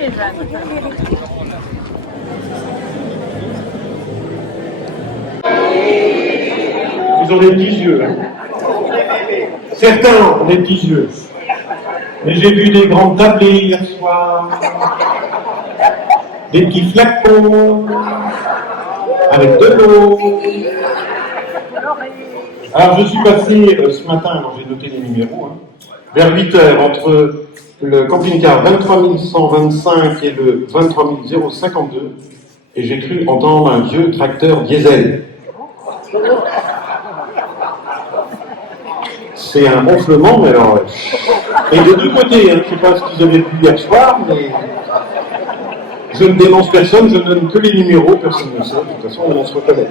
les jeunes. Ils ont des petits yeux. Hein. Certains ont des petits yeux. Mais j'ai vu des grandes tablées hier soir. Des petits flacons. Avec de l'eau. Alors je suis passé ce matin, alors j'ai noté les numéros, hein, vers 8h entre le camping-car 23125 et le 23052 et j'ai cru entendre un vieux tracteur diesel. C'est un ronflement, mais alors... Et de deux côtés, hein, je ne sais pas ce qu'ils avaient vu hier soir, mais... Je ne dénonce personne, je ne donne que les numéros, personne ne sait, de toute façon on se reconnaît.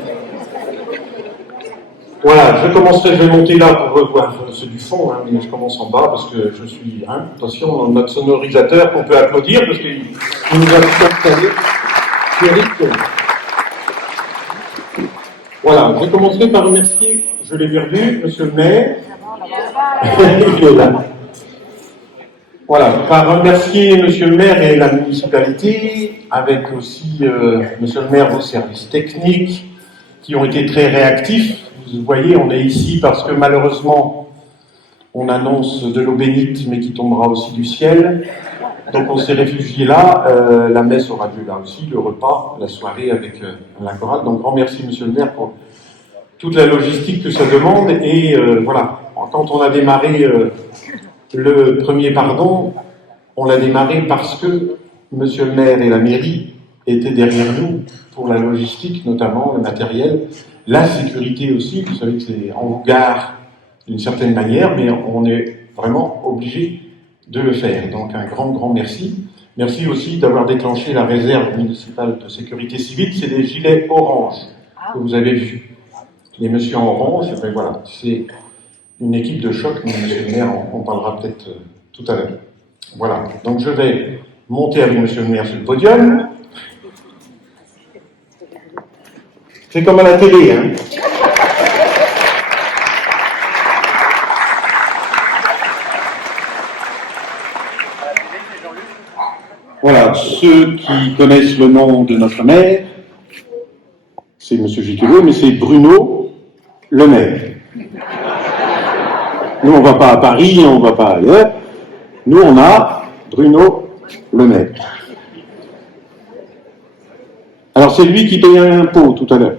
Voilà, je vais monter là pour revoir ceux du fond, hein, mais je commence en bas parce que je suis, attention, notre sonorisateur qu'on peut applaudir parce qu'il nous a tout installé. Voilà, je commencerai par remercier, je l'ai perdu, monsieur le maire. Il est là. Voilà, par remercier monsieur le maire et la municipalité, avec aussi monsieur le maire vos services techniques qui ont été très réactifs. Vous voyez, on est ici parce que malheureusement, on annonce de l'eau bénite, mais qui tombera aussi du ciel. Donc on s'est réfugié là. La messe aura lieu là aussi, le repas, la soirée avec la chorale. Donc grand merci, monsieur le maire, pour toute la logistique que ça demande. Et voilà, quand on a démarré le premier pardon, on l'a démarré parce que monsieur le maire et la mairie étaient derrière nous pour la logistique, notamment le matériel. La sécurité aussi, vous savez que c'est en vous gare d'une certaine manière, mais on est vraiment obligé de le faire. Donc un grand merci. Merci aussi d'avoir déclenché la réserve municipale de sécurité civile. C'est des gilets orange que vous avez vus. Les messieurs en orange, ben voilà, c'est une équipe de choc, mais monsieur le maire, on parlera peut-être tout à l'heure. Voilà, donc je vais monter avec monsieur le maire sur le podium. C'est comme à la télé, hein. Voilà, ceux qui connaissent le nom de notre maire, c'est monsieur Giquelot, mais c'est Bruno Le Maire. Nous, on ne va pas à Paris, on ne va pas ailleurs. Nous, on a Bruno Le Maire. Alors, c'est lui qui paye un impôt tout à l'heure.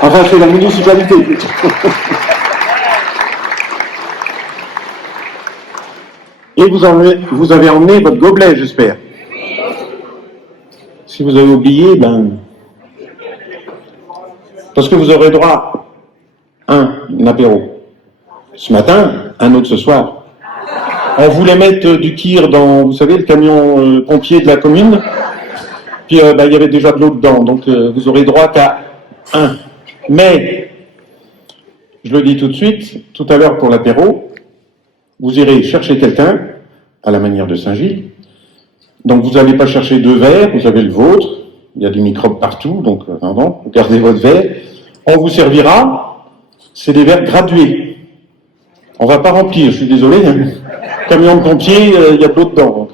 Enfin, c'est la municipalité. Et vous avez emmené votre gobelet, j'espère. Si vous avez oublié, ben... Parce que vous aurez droit à un apéro ce matin, un autre ce soir. On voulait mettre du kir dans, vous savez, le camion pompier de la commune. Puis il y avait déjà de l'eau dedans, donc vous aurez droit qu'à un. Mais, je le dis tout de suite, tout à l'heure pour l'apéro, vous irez chercher quelqu'un, à la manière de Saint-Gilles. Donc vous n'allez pas chercher 2 verres, vous avez le vôtre, il y a des microbes partout, donc non, gardez votre verre. On vous servira, c'est des verres gradués. On ne va pas remplir, je suis désolé, hein. Camion de pompier, il y a de l'eau dedans.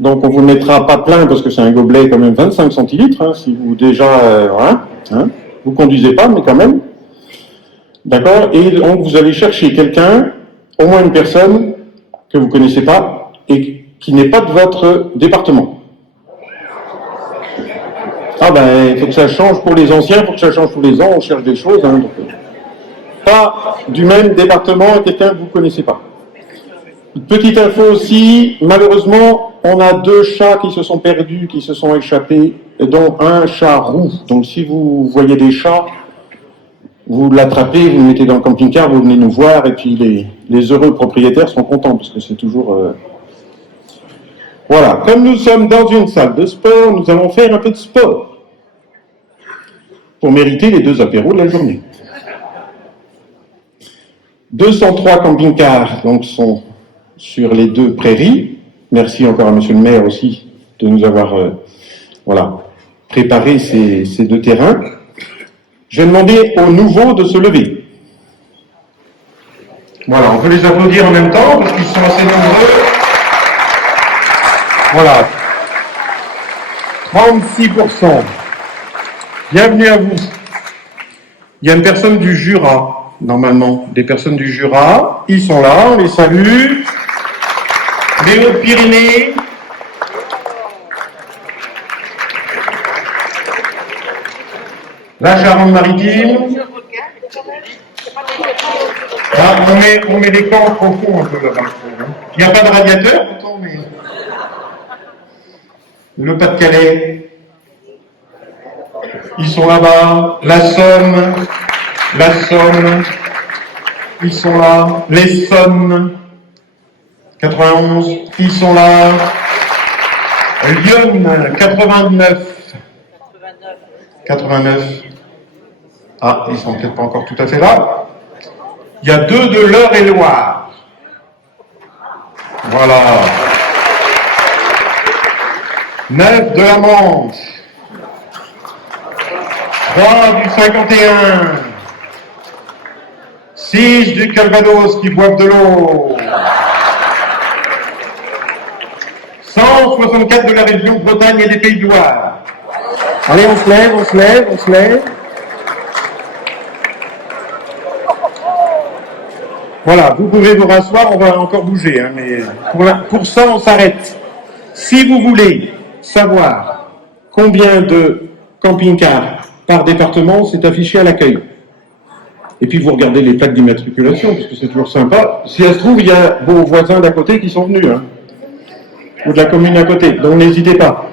Donc on vous mettra pas plein parce que c'est un gobelet quand même 25 centilitres, hein, si vous déjà, vous conduisez pas, mais quand même. D'accord. Et donc vous allez chercher quelqu'un, au moins une personne que vous connaissez pas et qui n'est pas de votre département. Ah ben, il faut que ça change pour les anciens, il faut que ça change tous les ans, on cherche des choses. Hein, donc, pas du même département à quelqu'un que vous connaissez pas. Petite info aussi, malheureusement, on a 2 chats qui se sont perdus, qui se sont échappés, dont un chat roux. Donc si vous voyez des chats, vous l'attrapez, vous le mettez dans le camping-car, vous venez nous voir, et puis les heureux propriétaires sont contents, parce que c'est toujours... Voilà, comme nous sommes dans une salle de sport, nous allons faire un peu de sport, pour mériter les 2 apéros de la journée. 203 camping-cars donc, sont sur les 2 prairies. Merci encore à monsieur le maire aussi de nous avoir préparé ces 2 terrains. Je vais demander aux nouveaux de se lever. Voilà, on peut les applaudir en même temps parce qu'ils sont assez nombreux. Voilà. 36%. Bienvenue à vous. Il y a une personne du Jura, normalement. Des personnes du Jura. Ils sont là, on les salue. Les Hautes-Pyrénées. La Charente-Maritime. Ah, on met les camps au fond un peu là-bas. Il n'y a pas de radiateur, pourtant, mais... Le Pas-de-Calais. Ils sont là-bas. La Somme. Ils sont là. l'Essonne. 91. Ils sont là. Lyon. 89. Ah, ils sont peut-être pas encore tout à fait là. Il y a 2 de l'Eure-et-Loire. Voilà. 9 de la Manche. 3 du 51. 6 du Calvados qui boivent de l'eau. 164 de la région Bretagne et des Pays de Loire. Allez, on se lève. Voilà, vous pouvez vous rasseoir, on va encore bouger, hein, mais pour ça, on s'arrête. Si vous voulez savoir combien de camping-cars par département, c'est affiché à l'accueil. Et puis vous regardez les plaques d'immatriculation, parce que c'est toujours sympa. Si ça se trouve, il y a vos voisins d'à côté qui sont venus, hein, ou de la commune à côté, donc n'hésitez pas.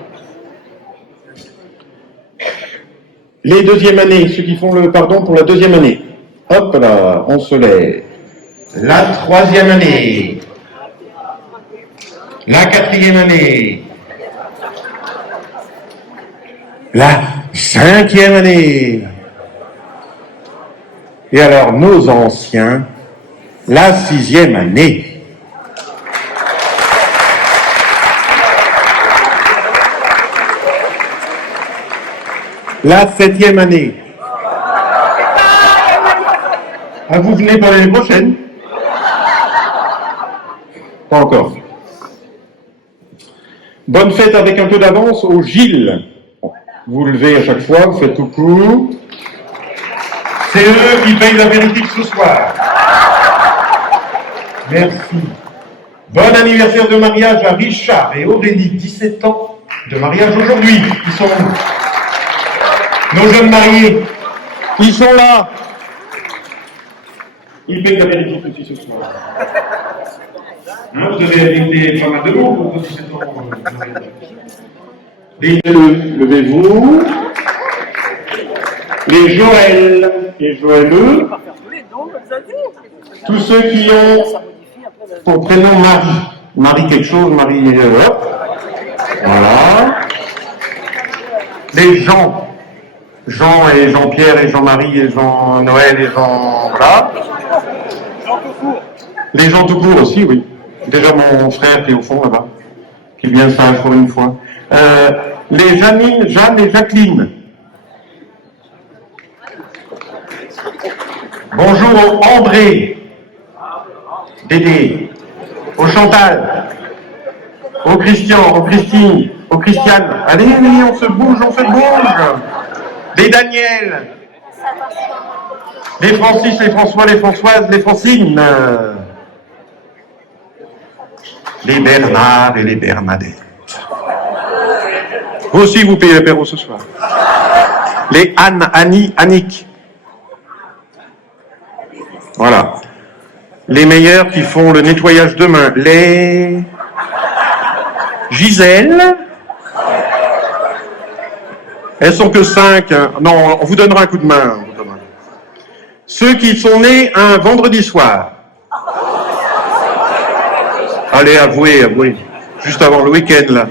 Les deuxièmes années, ceux qui font le pardon pour la deuxième année. Hop là, on se lève. La troisième année. La quatrième année. La cinquième année. Et alors, nos anciens, la sixième année. La septième année. Ah, vous venez pour l'année prochaine? Pas encore. Bonne fête avec un peu d'avance au Gilles. Vous levez à chaque fois, vous faites coucou. C'est eux qui payent l'apéritif ce soir. Merci. Bon anniversaire de mariage à Richard et Aurélie, 17 ans de mariage aujourd'hui. Ils sont nos jeunes mariés. Ils sont là. Ils payent l'apéritif aussi ce soir. Hein, vous avez invité pas mal de monde pour vos 17 ans. Les deux, levez-vous. Les Joël et Joëleux. Tous ceux qui ont pour prénom Marie. Marie quelque chose, Marie... Voilà. Les Jean. Jean et Jean-Pierre et Jean-Marie et Jean-Noël et Jean... Voilà. Les gens tout court aussi, oui. Déjà mon frère qui est au fond là-bas, qui vient ça pour une fois. Les Janine, Jeanne et Jacqueline. Bonjour au André, Dédé, au Chantal, au Christian, au Christine, au Christiane. Allez, on se bouge. Les Daniel, les Francis, les François, les Françoises, les Francine. Les Bernard et les Bernadette. Vous aussi, vous payez l'apéro ce soir. Les Anne, Annie, Annick. Voilà. Les meilleurs qui font le nettoyage de main. Les Gisèle. Elles sont que 5. Hein. Non, on vous donnera un coup de main. Ceux qui sont nés un vendredi soir. Allez, avouez. Juste avant le week-end, là.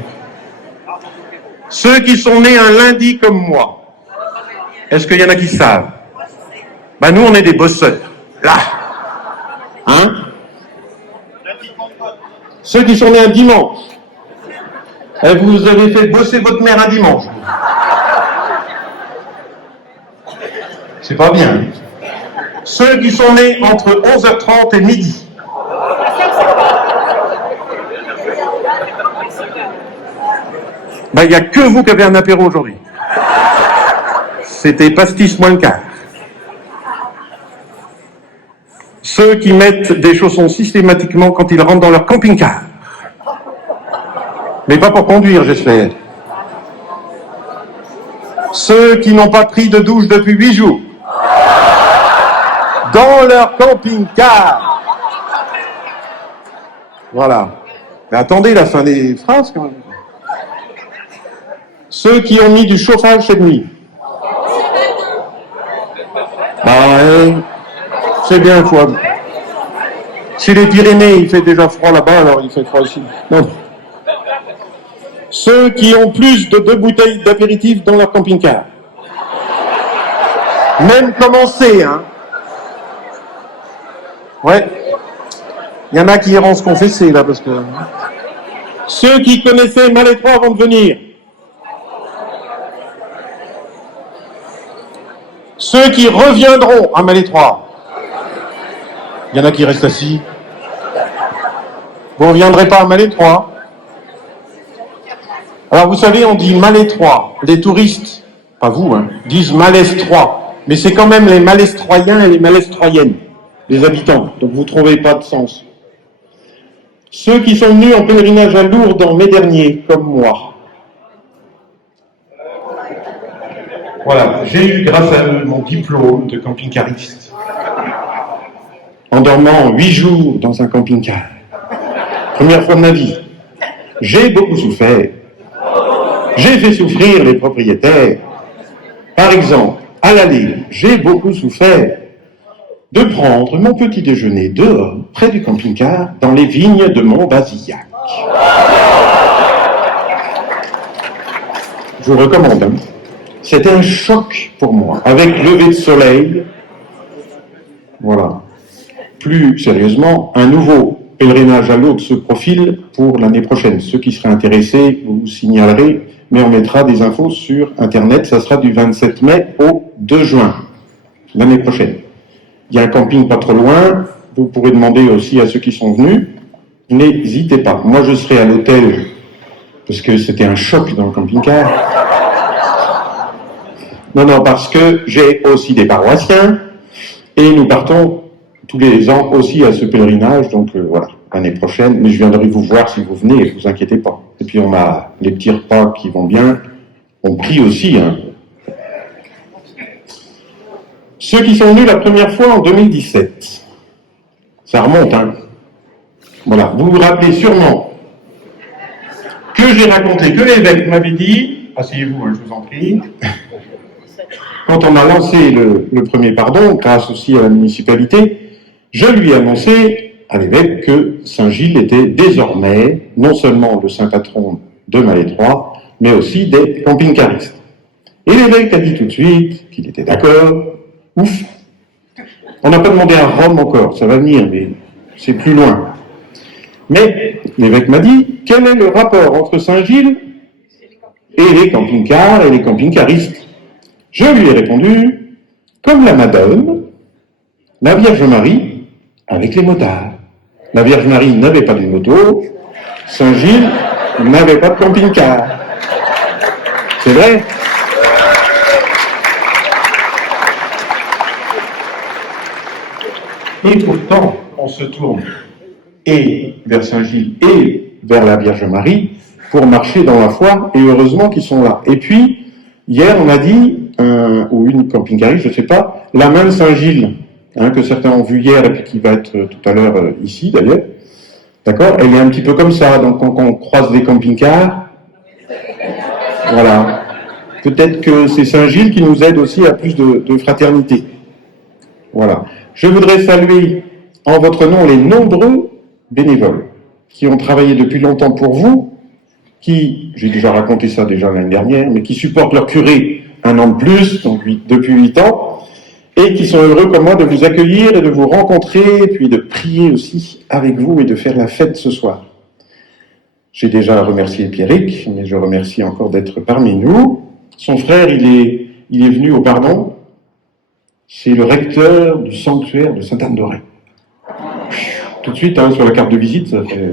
Ceux qui sont nés un lundi comme moi. Est-ce qu'il y en a qui savent? Ben, nous, on est des bosseurs. Là. Hein? Ceux qui sont nés un dimanche. Vous avez fait bosser votre mère un dimanche. C'est pas bien. Ceux qui sont nés entre 11h30 et midi. Ben, il n'y a que vous qui avez un apéro aujourd'hui. C'était pastis moins le quart. Ceux qui mettent des chaussons systématiquement quand ils rentrent dans leur camping-car. Mais pas pour conduire, j'espère. Ceux qui n'ont pas pris de douche depuis 8 jours. Dans leur camping-car. Voilà. Mais attendez la fin des phrases quand même. Ceux qui ont mis du chauffage cette nuit. C'est bien, quoi. Si les Pyrénées, il fait déjà froid là-bas, alors il fait froid ici. Non. Ceux qui ont plus de 2 bouteilles d'apéritif dans leur camping-car. Même commencé, hein. Ouais. Il y en a qui iront se confesser, là, parce que... Ceux qui connaissaient Malétroit avant de venir. Ceux qui reviendront à Malétroit. Il y en a qui restent assis. Vous ne reviendrez pas à Malétroit. Alors, vous savez, on dit Malétroit. Les touristes, pas vous, hein, disent Malestroit. Mais c'est quand même les Malestroyens et les Malestroyennes, les habitants. Donc, vous ne trouvez pas de sens. Ceux qui sont venus en pèlerinage à Lourdes en mai dernier, comme moi. Voilà, j'ai eu, grâce à eux, mon diplôme de camping-cariste. En dormant 8 jours dans un camping-car. Première fois de ma vie. J'ai beaucoup souffert. J'ai fait souffrir les propriétaires. Par exemple, à l'aller, j'ai beaucoup souffert de prendre mon petit déjeuner dehors, près du camping-car, dans les vignes de Montbazillac. Je vous recommande. Hein. C'était un choc pour moi, avec lever de soleil. Voilà. Plus sérieusement, un nouveau pèlerinage à Lourdes se profile pour l'année prochaine. Ceux qui seraient intéressés, vous signalerez, mais on mettra des infos sur Internet. Ça sera du 27 mai au 2 juin, l'année prochaine. Il y a un camping pas trop loin. Vous pourrez demander aussi à ceux qui sont venus. N'hésitez pas. Moi, je serai à l'hôtel, parce que c'était un choc dans le camping-car. Non, parce que j'ai aussi des paroissiens, et nous partons tous les ans aussi à ce pèlerinage, donc voilà, l'année prochaine, mais je viendrai vous voir si vous venez, et vous inquiétez pas. Et puis on a les petits repas qui vont bien, on prie aussi. Hein. Ceux qui sont venus la première fois en 2017, ça remonte, hein. Voilà, vous vous rappelez sûrement que j'ai raconté, que l'évêque m'avait dit, asseyez-vous, je vous en prie, quand on a lancé le premier pardon, grâce aussi à la municipalité, je lui ai annoncé à l'évêque que Saint-Gilles était désormais non seulement le saint patron de Malétroit, mais aussi des camping-caristes. Et l'évêque a dit tout de suite qu'il était d'accord. Ouf. On n'a pas demandé à Rome encore, ça va venir, mais c'est plus loin. Mais l'évêque m'a dit, quel est le rapport entre Saint-Gilles et les camping-cars et les camping-caristes? Je lui ai répondu, comme la Madone, la Vierge Marie avec les motards. La Vierge Marie n'avait pas de moto, Saint-Gilles n'avait pas de camping-car. C'est vrai? Et pourtant, on se tourne et vers Saint-Gilles et vers la Vierge Marie pour marcher dans la foi, et heureusement qu'ils sont là. Et puis, hier, on a dit, ou une camping-cariste, je ne sais pas, la main de Saint-Gilles, hein, que certains ont vu hier et puis qui va être tout à l'heure ici d'ailleurs. D'accord? Elle est un petit peu comme ça, donc quand on croise des camping-cars, voilà. Peut-être que c'est Saint-Gilles qui nous aide aussi à plus de fraternité. Voilà. Je voudrais saluer en votre nom les nombreux bénévoles qui ont travaillé depuis longtemps pour vous, qui, j'ai déjà raconté ça déjà l'année dernière, mais qui supportent leur curé un an de plus, donc depuis 8 ans, et qui sont heureux comme moi de vous accueillir et de vous rencontrer, et puis de prier aussi avec vous et de faire la fête ce soir. J'ai déjà remercié Pierrick, mais je remercie encore d'être parmi nous. Son frère, il est venu au pardon. C'est le recteur du sanctuaire de Sainte-Anne-d'Auray. Tout de suite, hein, sur la carte de visite, ça fait...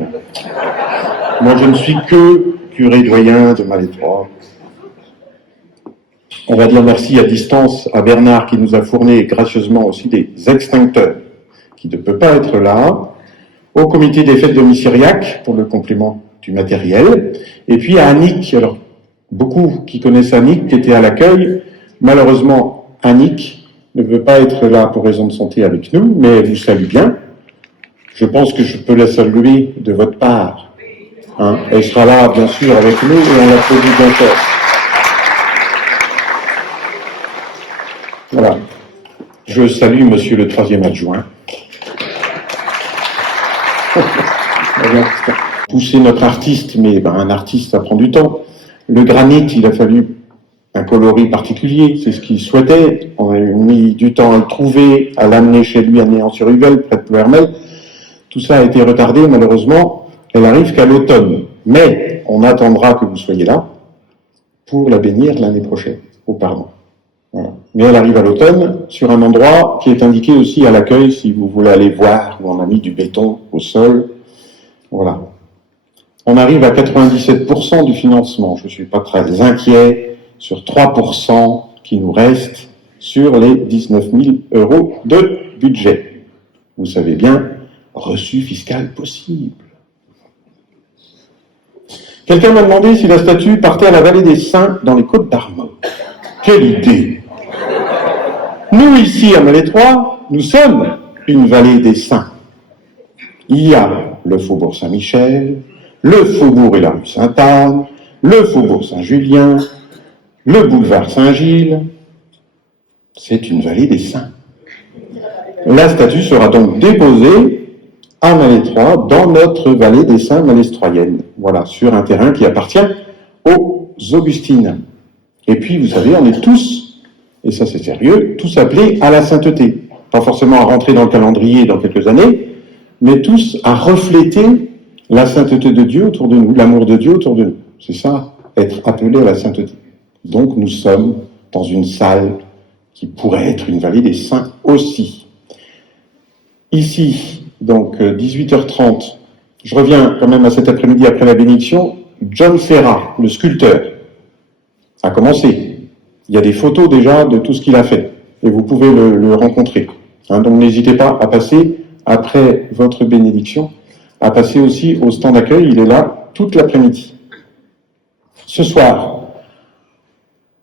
Moi, je ne suis que curé doyen de Malétroit. On va dire merci à distance à Bernard qui nous a fourni gracieusement aussi des extincteurs, qui ne peut pas être là, au comité des fêtes de Missiriac pour le complément du matériel, et puis à Annick, alors beaucoup qui connaissent Annick, qui était à l'accueil. Malheureusement, Annick ne peut pas être là pour raison de santé avec nous, mais elle vous salue bien. Je pense que je peux la saluer de votre part. Hein. Elle sera là, bien sûr, avec nous, et on l'applaudit bien fort. Voilà. Je salue monsieur le troisième adjoint. Pousser notre artiste, mais un artiste, ça prend du temps. Le granit, il a fallu un coloris particulier, c'est ce qu'il souhaitait. On a mis du temps à le trouver, à l'amener chez lui à Néant-sur-Yvel, près de Ploermel. Tout ça a été retardé, malheureusement. Elle arrive qu'à l'automne. Mais on attendra que vous soyez là pour la bénir l'année prochaine, au Parlement. Voilà. Mais elle arrive à l'automne, sur un endroit qui est indiqué aussi à l'accueil, si vous voulez aller voir, où on a mis du béton au sol. Voilà. On arrive à 97% du financement. Je ne suis pas très inquiet sur 3% qui nous restent sur les 19 000 € de budget. Vous savez bien, reçu fiscal possible. Quelqu'un m'a demandé si la statue partait à la vallée des Saints dans les Côtes d'Armor. Quelle idée! Nous, ici, à Malétroit, nous sommes une vallée des Saints. Il y a le faubourg Saint-Michel, le faubourg et la rue Sainte-Anne, le faubourg Saint-Julien, le boulevard Saint-Gilles. C'est une vallée des Saints. La statue sera donc déposée à Malétroit, dans notre vallée des Saints malestroyenne. Voilà, sur un terrain qui appartient aux Augustines. Et puis, vous savez, on est tous, et ça c'est sérieux, tous appelés à la sainteté. Pas forcément à rentrer dans le calendrier dans quelques années, mais tous à refléter la sainteté de Dieu autour de nous, l'amour de Dieu autour de nous. C'est ça, être appelé à la sainteté. Donc nous sommes dans une salle qui pourrait être une vallée des saints aussi. Ici, donc 18h30, je reviens quand même à cet après-midi après la bénédiction, John Ferrat, le sculpteur, a commencé. Il y a des photos déjà de tout ce qu'il a fait, et vous pouvez le rencontrer. Hein, donc n'hésitez pas à passer, après votre bénédiction, à passer aussi au stand d'accueil, il est là toute l'après-midi. Ce soir,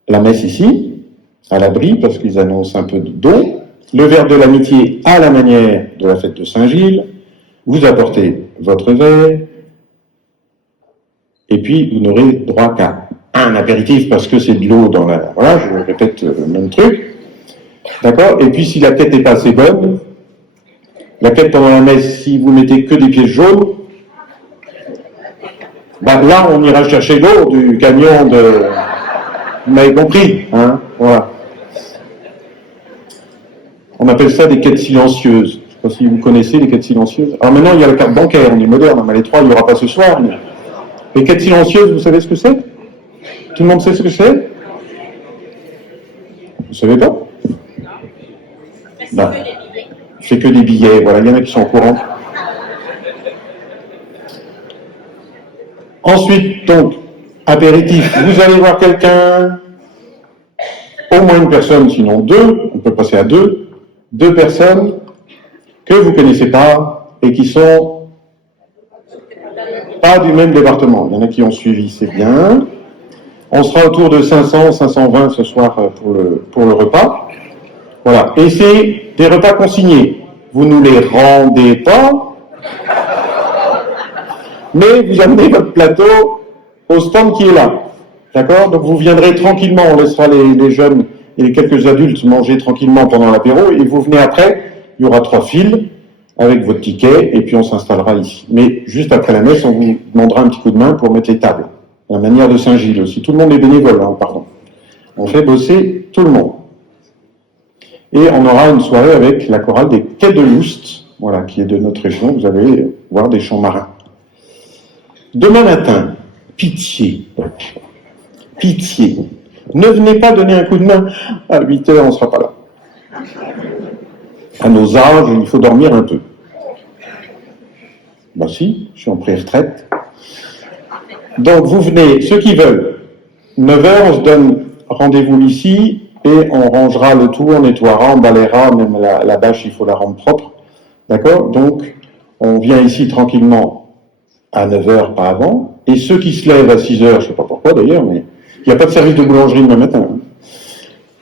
la messe ici, à l'abri, parce qu'ils annoncent un peu d'eau, le verre de l'amitié à la manière de la fête de Saint-Gilles, vous apportez votre verre, et puis vous n'aurez droit qu'à un apéritif, parce que c'est de l'eau dans la... Voilà, je répète le même truc. D'accord? Et puis si la quête n'est pas assez bonne, la quête pendant la messe, si vous mettez que des pièces jaunes, là on ira chercher l'eau du camion de... Vous m'avez compris, hein? Voilà. On appelle ça des quêtes silencieuses. Je ne sais pas si vous connaissez les quêtes silencieuses. Alors maintenant, il y a la carte bancaire, on est moderne, à Malétroit, il n'y aura pas ce soir. Mais... Les quêtes silencieuses, vous savez ce que c'est? Tout le monde sait ce que c'est? Vous ne savez pas? C'est que des billets, voilà, il y en a qui sont au courant. Ensuite, donc, apéritif, vous allez voir quelqu'un, au moins une personne, sinon deux, on peut passer à deux personnes que vous ne connaissez pas et qui sont pas du même département. Il y en a qui ont suivi, c'est bien. On sera autour de 500, 520 ce soir pour le repas. Voilà. Et c'est des repas consignés. Vous ne nous les rendez pas, mais vous amenez votre plateau au stand qui est là. D'accord? Donc vous viendrez tranquillement, on laissera les jeunes et les quelques adultes manger tranquillement pendant l'apéro, et vous venez après, il y aura 3 files avec votre ticket, et puis on s'installera ici. Mais juste après la messe, on vous demandera un petit coup de main pour mettre les tables. La manière de Saint-Gilles aussi. Tout le monde est bénévole, hein, pardon. On fait bosser tout le monde. Et on aura une soirée avec la chorale des Quais de Loust, voilà, qui est de notre région. Vous allez voir des chants marins. Demain matin, pitié, ne venez pas donner un coup de main. À 8h, on ne sera pas là. À nos âges, il faut dormir un peu. Si, je suis en pré-retraite. Donc vous venez, ceux qui veulent, 9h, on se donne rendez-vous ici et on rangera le tout, on nettoiera, on balayera, même la bâche, il faut la rendre propre. D'accord? Donc, on vient ici tranquillement à 9h, pas avant. Et ceux qui se lèvent à 6h, je ne sais pas pourquoi d'ailleurs, mais il n'y a pas de service de boulangerie demain matin.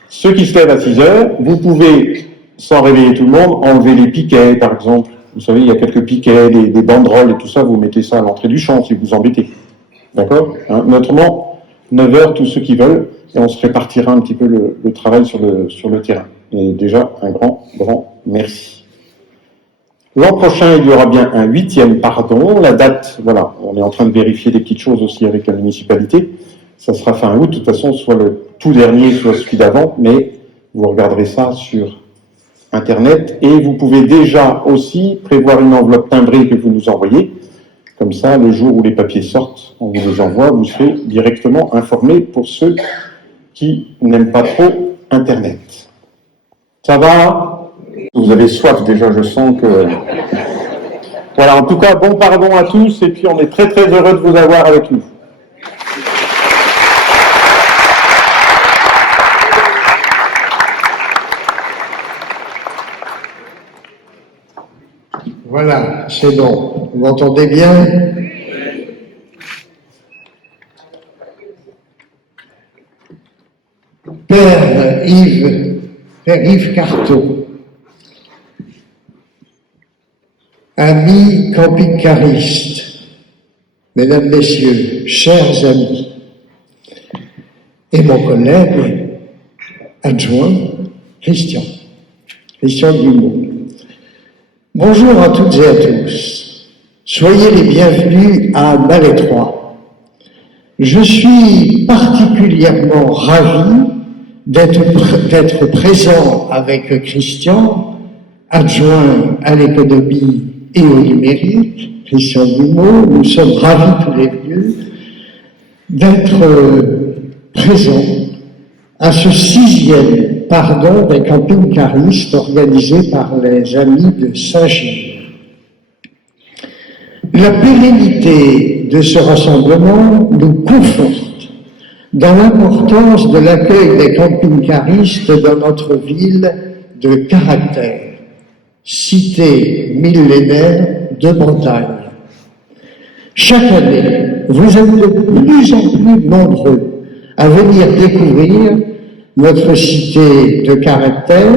Ceux qui se lèvent à 6h, vous pouvez, sans réveiller tout le monde, enlever les piquets, par exemple. Vous savez, il y a quelques piquets, des banderoles et tout ça, vous mettez ça à l'entrée du champ si vous embêtez. D'accord? Notamment, 9h, tous ceux qui veulent, et on se répartira un petit peu le travail sur le terrain. Et déjà, un grand merci. L'an prochain, il y aura bien un 8e pardon. La date, voilà, on est en train de vérifier des petites choses aussi avec la municipalité. Ça sera fin août, de toute façon, soit le tout dernier, soit celui d'avant, mais vous regarderez ça sur Internet. Et vous pouvez déjà aussi prévoir une enveloppe timbrée que vous nous envoyez. Comme ça, le jour où les papiers sortent, on vous les envoie, vous serez directement informés pour ceux qui n'aiment pas trop Internet. Ça va? Vous avez soif déjà, je sens que... Voilà, en tout cas, bon pardon à tous, et puis on est très très heureux de vous avoir avec nous. Voilà, c'est bon. Vous m'entendez bien? Père Yves Carteau, amis camping-caristes, mesdames, messieurs, chers amis, et mon collègue adjoint, Christian Dumont. Bonjour à toutes et à tous. Soyez les bienvenus à Malétroit. Je suis particulièrement ravi d'être présent avec Christian, adjoint à l'économie et au numérique, Christian Dumont. Nous sommes ravis tous les deux d'être présents à ce 6e pardon des camping-caristes organisé par les amis de Saint-Gilles. La pérennité de ce rassemblement nous conforte dans l'importance de l'accueil des camping-caristes dans notre ville de Caractère, cité millénaire de Bretagne. Chaque année, vous êtes de plus en plus nombreux à venir découvrir notre cité de Caractère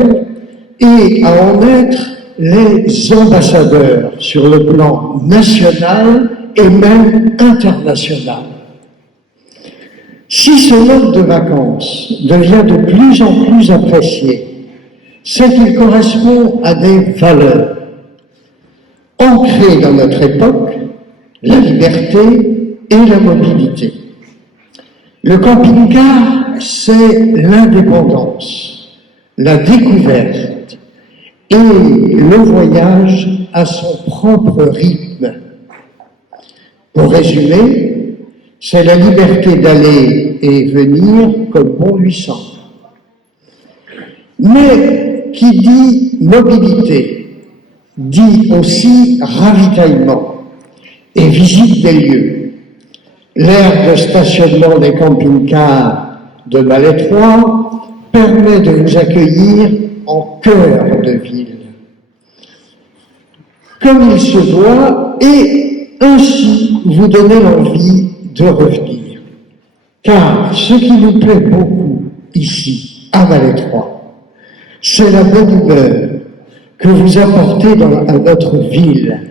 et à en être les ambassadeurs sur le plan national et même international. Si ce mode de vacances devient de plus en plus apprécié, c'est qu'il correspond à des valeurs ancrées dans notre époque, la liberté et la mobilité. Le camping-car, c'est l'indépendance, la découverte et le voyage à son propre rythme. Pour résumer, c'est la liberté d'aller et venir comme bon lui semble. Mais qui dit mobilité, dit aussi ravitaillement et visite des lieux. L'aire de stationnement des camping-cars de Malétroit permet de vous accueillir en cœur de ville, comme il se doit, et ainsi vous donner l'envie de revenir. Car ce qui nous plaît beaucoup ici, à Malétroit, c'est la bonne humeur que vous apportez à notre ville.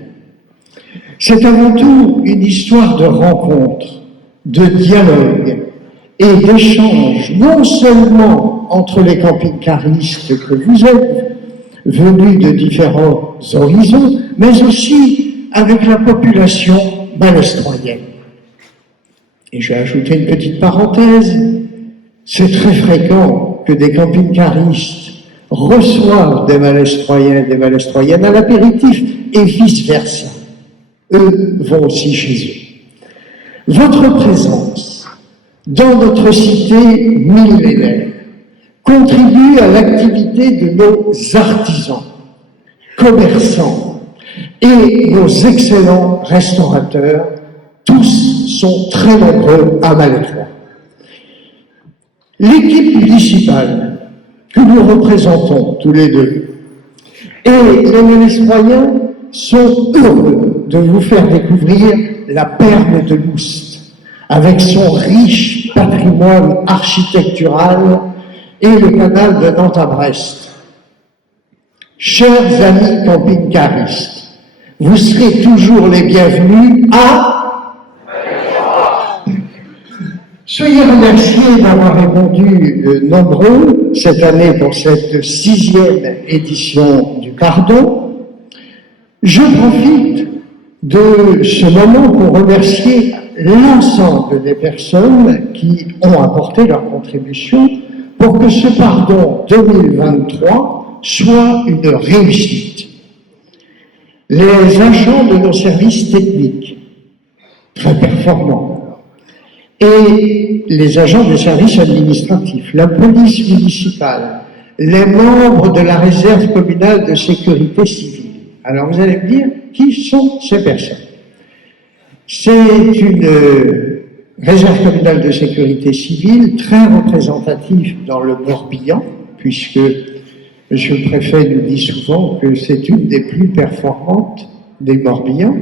C'est avant tout une histoire de rencontre, de dialogue et d'échange, non seulement entre les camping-caristes que vous êtes, venus de différents horizons, mais aussi avec la population malestroyenne. Et je vais ajouter une petite parenthèse, c'est très fréquent que des camping-caristes reçoivent des malestroyens et des malestroyennes à l'apéritif et vice-versa. Eux vont aussi chez eux. Votre présence dans notre cité millénaire contribue à l'activité de nos artisans, commerçants et nos excellents restaurateurs. Tous sont très nombreux à Malétroit. L'équipe municipale que nous représentons tous les deux et les Malétroitiens sont heureux de vous faire découvrir la perle de l'Oust, avec son riche patrimoine architectural et le canal de Nantes à Brest. Chers amis camping-caristes, vous serez toujours les bienvenus à... Soyez remerciés d'avoir répondu nombreux cette année pour cette 6e édition du Cardon. Je profite de ce moment pour remercier l'ensemble des personnes qui ont apporté leur contribution pour que ce Pardon 2023 soit une réussite. Les agents de nos services techniques, très performants, et les agents des services administratifs, la police municipale, les membres de la réserve communale de sécurité civile. Alors vous allez me dire, qui sont ces personnes? C'est une réserve communale de sécurité civile très représentative dans le Morbihan, puisque Monsieur le Préfet nous dit souvent que c'est une des plus performantes des Morbihan.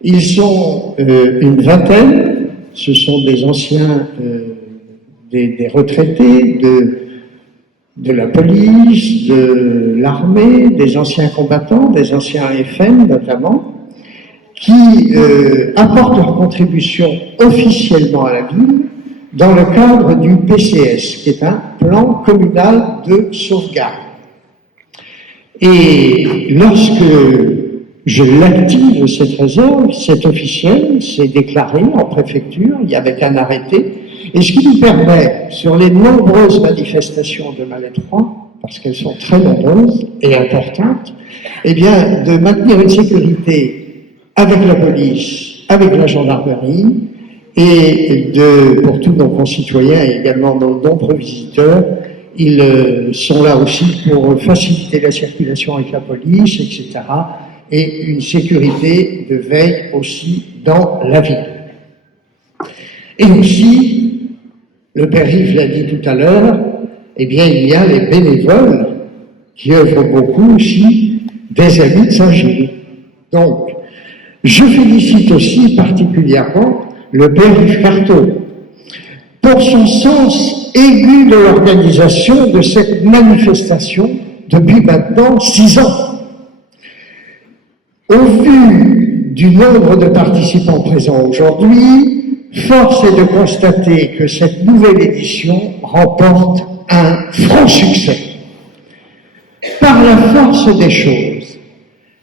Ils sont une vingtaine. Ce sont des anciens, des retraités de la police, de l'armée, des anciens combattants, des anciens FN notamment, qui apportent leur contribution officiellement à la ville dans le cadre du PCS, qui est un plan communal de sauvegarde. Et lorsque je l'active, cette réserve, c'est officiel, c'est déclaré en préfecture, il y avait un arrêté, et ce qui nous permet, sur les nombreuses manifestations de Malétroit, parce qu'elles sont très nombreuses et importantes, eh bien, de maintenir une sécurité avec la police, avec la gendarmerie, et pour tous nos concitoyens et également nos nombreux visiteurs, ils sont là aussi pour faciliter la circulation avec la police, etc., et une sécurité de veille aussi dans la ville. Et aussi, le père Yves l'a dit tout à l'heure, eh bien, il y a les bénévoles qui œuvrent beaucoup aussi, des amis de Saint-Gilles. Donc, je félicite aussi particulièrement le père Yves Carteau pour son sens aigu de l'organisation de cette manifestation depuis maintenant 6 ans. Au vu du nombre de participants présents aujourd'hui, force est de constater que cette nouvelle édition remporte un franc succès. Par la force des choses,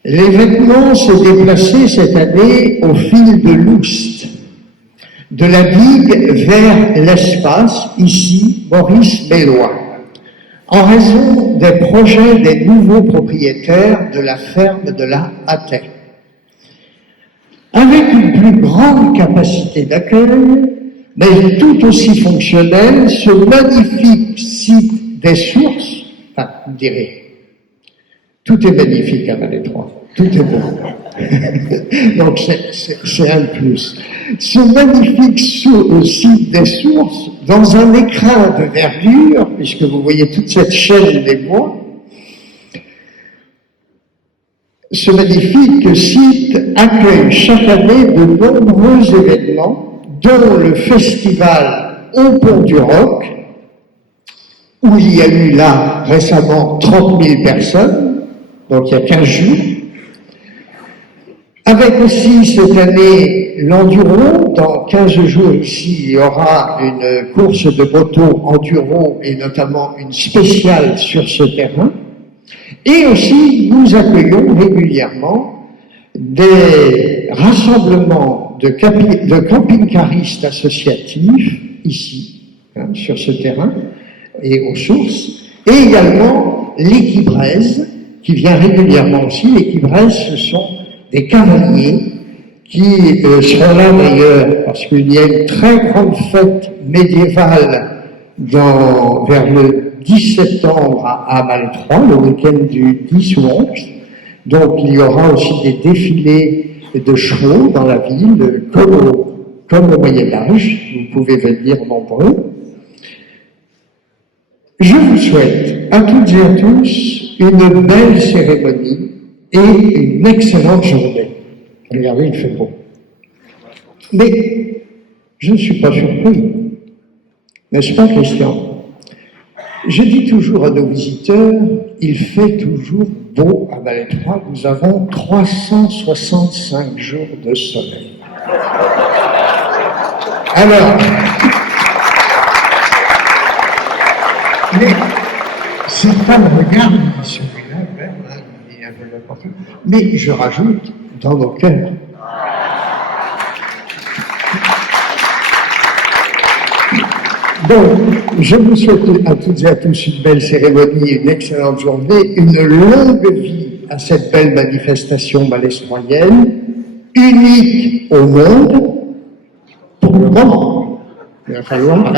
l'événement s'est déplacé cette année au fil de l'Oust, de la digue vers l'espace, ici Maurice Bellois, en raison des projets des nouveaux propriétaires de la ferme de la Hattaie. Avec une plus grande capacité d'accueil, mais tout aussi fonctionnel, ce magnifique site des sources, enfin, vous direz, tout est magnifique à Malétroit, tout est beau. Donc c'est un plus. Ce magnifique site des sources, dans un écrin de verdure, puisque vous voyez toute cette chaîne des bois, ce magnifique site accueille chaque année de nombreux événements, dont le festival au Pont du Roc, où il y a eu là récemment 30 000 personnes, donc il y a 15 jours, avec aussi cette année l'enduro. Dans 15 jours ici, il y aura une course de moto enduro et notamment une spéciale sur ce terrain. Et aussi, nous accueillons régulièrement des rassemblements de camping-caristes associatifs ici, sur ce terrain et aux sources, et également l'Équibraise, qui vient régulièrement aussi. L'Équibraise, ce sont des cavaliers qui seront là d'ailleurs, parce qu'il y a une très grande fête médiévale vers le 10 septembre à Malétroit, le week-end du 10 ou 11. Donc il y aura aussi des défilés de chevaux dans la ville, comme comme au Moyen-Âge, vous pouvez venir nombreux. Je vous souhaite à toutes et à tous une belle cérémonie et une excellente journée. Regardez, il fait beau. Mais je ne suis pas surpris, n'est-ce pas, Christian? Je dis toujours à nos visiteurs, il fait toujours beau à Malétroit. Nous avons 365 jours de soleil. Alors, mais certains me regardent, mais je rajoute dans nos cœurs. Donc, je vous souhaite à toutes et à tous une belle cérémonie, une excellente journée, une longue vie à cette belle manifestation malestroyenne, unique au monde, pour le moment. Il va falloir.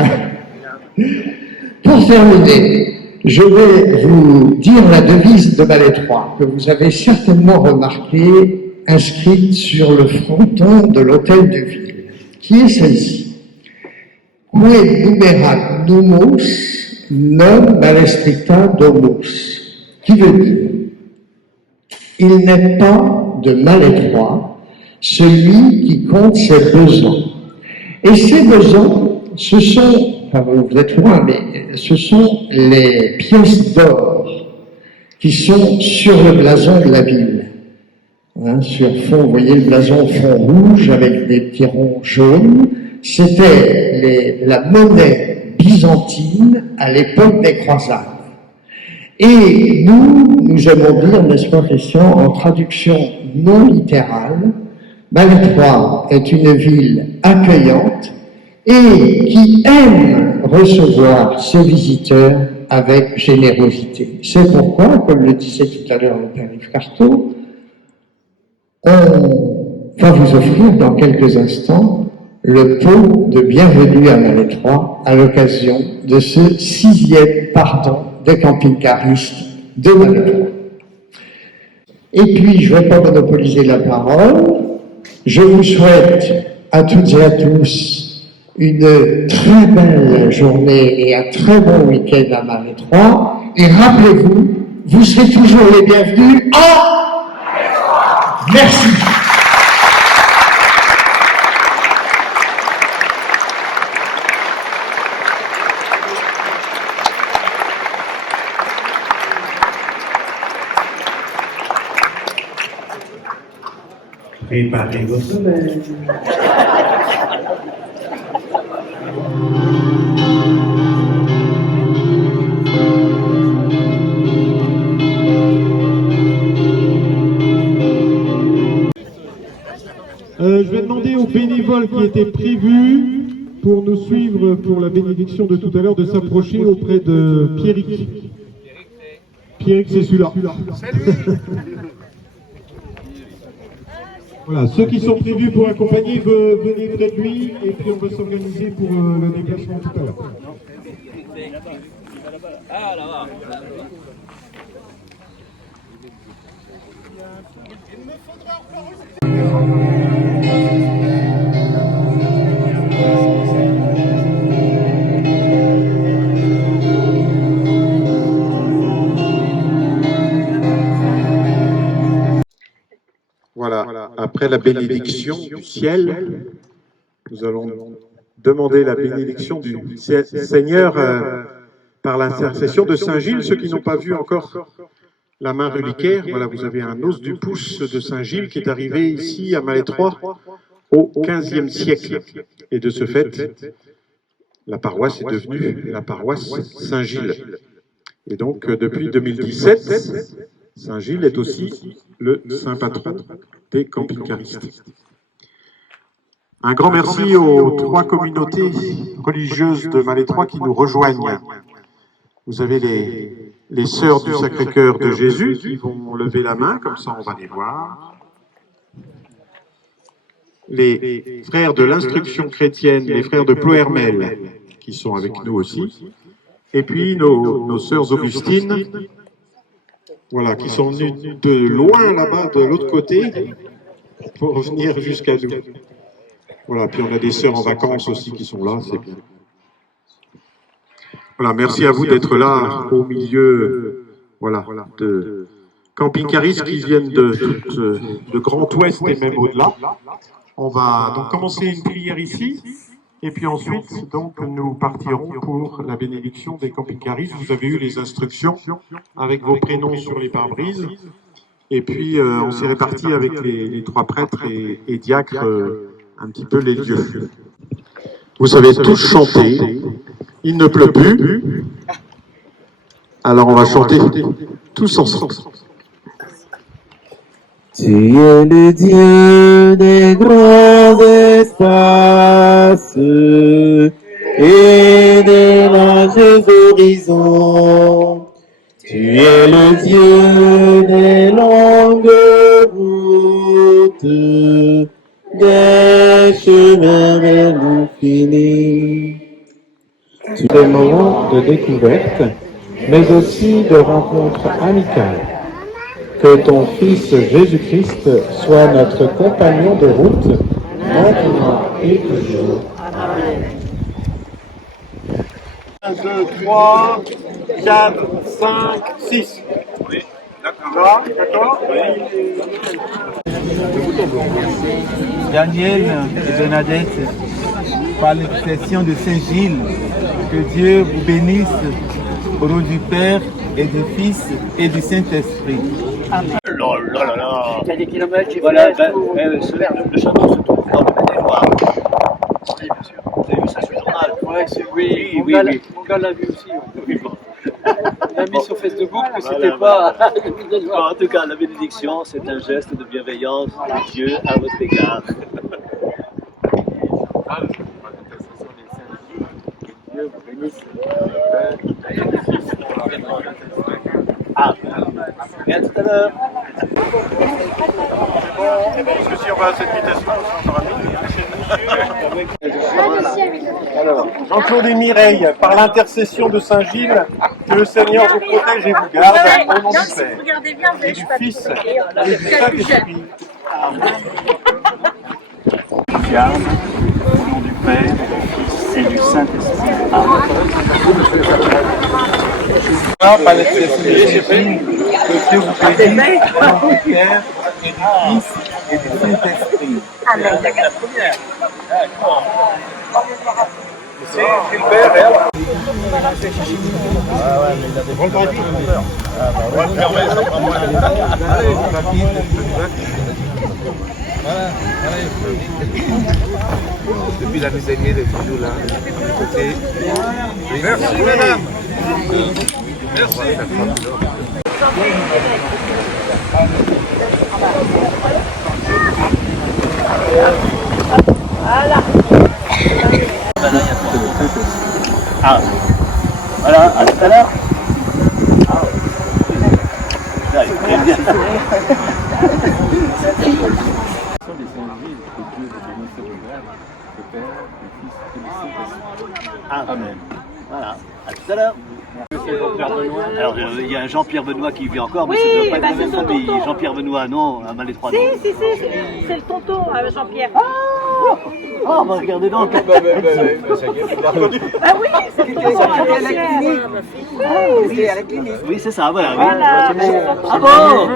Pour terminer, je vais vous dire la devise de Malétroit, que vous avez certainement remarqué, inscrite sur le fronton de l'hôtel de ville, qui est celle-ci. Que numerat numos non malestricta domus, qui veut dire il n'est pas de Malétroit celui qui compte ses besoins. Et ces besoins, ce sont, enfin vous êtes loin, mais ce sont les pièces d'or qui sont sur le blason de la ville. Hein, sur fond, vous voyez le blason fond rouge avec des petits ronds jaunes. C'était la monnaie byzantine à l'époque des croisades. Et nous aimons dire, n'est-ce pas Christian, en traduction non littérale, Malétroit est une ville accueillante et qui aime recevoir ses visiteurs avec générosité. C'est pourquoi, comme le disait tout à l'heure le père Yves Carteau, on va vous offrir dans quelques instants le pot de bienvenue à Malétroit à l'occasion de ce 6e pardon des camping-caristes de Malétroit. Et puis, je ne vais pas monopoliser la parole. Je vous souhaite à toutes et à tous une très belle journée et un très bon week-end à Malétroit. Et rappelez-vous, vous serez toujours les bienvenus en Malétroit. Merci. Préparez vos sommeils. Je vais demander aux bénévoles qui étaient prévus pour nous suivre pour la bénédiction de tout à l'heure de s'approcher auprès de Pierrick. Pierrick, c'est celui-là. Voilà, ceux qui sont prévus pour accompagner, venez près de lui et puis on va s'organiser pour le déplacement tout à l'heure. Ah là-bas. Voilà, après la bénédiction du ciel, nous allons demander la bénédiction du Seigneur par l'intercession de Saint Gilles. Ceux qui n'ont pas vu encore la main reliquaire, voilà, vous avez un os du pouce de Saint Gilles qui est arrivé ici à Malétroit au XVe siècle. Et de ce fait, la paroisse est devenue la paroisse Saint-Gilles. Et donc, depuis 2017, Saint-Gilles est aussi le saint patron des camping-caristes. Un grand merci aux 3 communautés religieuses de Malétroit qui nous rejoignent. Vous avez les sœurs du Sacré-Cœur de Jésus qui vont lever la main, comme ça on va les voir. Les frères de l'instruction chrétienne, les frères de Plohermel, qui sont avec nous aussi. Et puis nos sœurs Augustines, voilà, qui sont venues de loin là-bas, de l'autre côté, pour venir jusqu'à nous. Voilà, puis on a des sœurs en vacances aussi qui sont là, c'est bien. Voilà, merci à vous d'être là au milieu, voilà, de camping-caristes qui viennent de Grand Ouest et même au-delà. On va donc commencer une prière ici, et puis ensuite, donc, nous partirons pour la bénédiction des camping-caristes. Vous avez eu les instructions avec vos prénoms sur les pare-brises, et puis on s'est répartis avec les trois prêtres et diacres un petit peu les lieux. Vous savez tous chanter, il ne pleut plus, alors on va chanter tous ensemble. Tu es le Dieu des grands espaces et des larges horizons. Tu es le Dieu des longues routes, des chemins vers l'infini. Tu es des moments de découverte, mais aussi de rencontres amicales. Que ton Fils Jésus-Christ soit notre compagnon de route, maintenant et toujours. Amen. 1, 2, 3, 4, 5, 6. Oui, d'accord. D'accord. Daniel et Bernadette, par l'expression de Saint-Gilles, que Dieu vous bénisse au nom du Père et du Fils et du Saint-Esprit. Il y a des kilomètres, voilà, le château se trouve dans le Maine-et-Loire. Oui, bien sûr. Vous avez vu ça sur le journal? Ouais, oui. Mon gars l'a vu aussi. Oui, bon. Il a mis sur Facebook que c'était pas le Maine-et-Loire. En tout cas, la bénédiction, c'est un geste de bienveillance de Dieu à votre égard. Dieu vous bénisse. Ah, et à tout à l'heure. Parce que si on va à cette vitesse-là, on sera Alors, Jean-Claude et Mireille, par l'intercession de Saint-Gilles, que le Seigneur vous protège et vous garde au nom du Père et du Fils et du Saint-Esprit. Amen. Garde au nom du Père, du Fils et du Saint-Esprit. Amen. Par l'expression de Saint-Gilles, que Dieu vous bénisse au nom du Père et du Fils et du Saint-Esprit. Amen. Depuis la muselier, il est toujours là. Merci, madame. Merci. Ah, voilà, à tout à l'heure. Là, il est bien. Amen. Voilà, à tout à l'heure. Alors, il y a Jean-Pierre Benoît qui vit encore, mais ça ne doit pas être la même famille. Jean-Pierre Benoît, non, à Malétroit. Si, c'est le tonton, Jean-Pierre. Oh, bah regardez donc. Ah oui, c'est le tonton à la clinique. Oui, à la clinique. Oui, c'est ça, voilà. Voilà. Ah bon?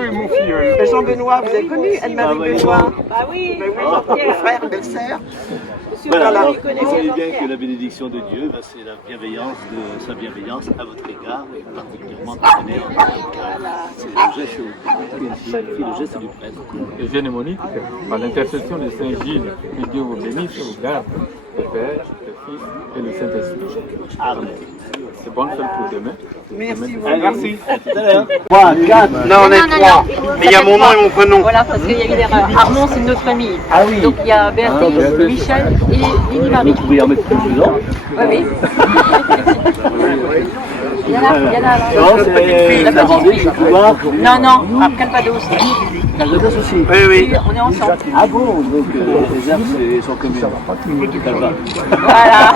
Jean Benoît, vous avez connu Anne-Marie Benoît? Bah oui, Jean-Pierre, frère, belle-sœur. Voilà, alors, vous savez bien que la bénédiction de Dieu, bah, c'est la bienveillance de sa bienveillance à votre égard, et particulièrement de connaître. C'est le geste du prêtre. Eugène et Monique, par l'intercession de Saint Gilles, que Dieu vous bénisse, vous garde, le Père, le Fils et le Saint-Esprit. Amen. C'est bonne fête pour demain. Merci. Merci. À tout à l'heure. 3, 4. Non, on est trois. Mais il y a mon nom et mon prénom. Voilà, parce qu'il y a eu l'erreur. Armand, c'est notre famille. Ah oui. Donc il y a Béatrice, Michel et Lily Marie. Vous pouvez en mettre plus dedans. Oui. Il y en a là. Non, c'est la Vendée, le pouvoir. Non, à Calvados. Calvados aussi. Oui. On est ensemble. Ah bon, donc les herbes sont communes. Voilà.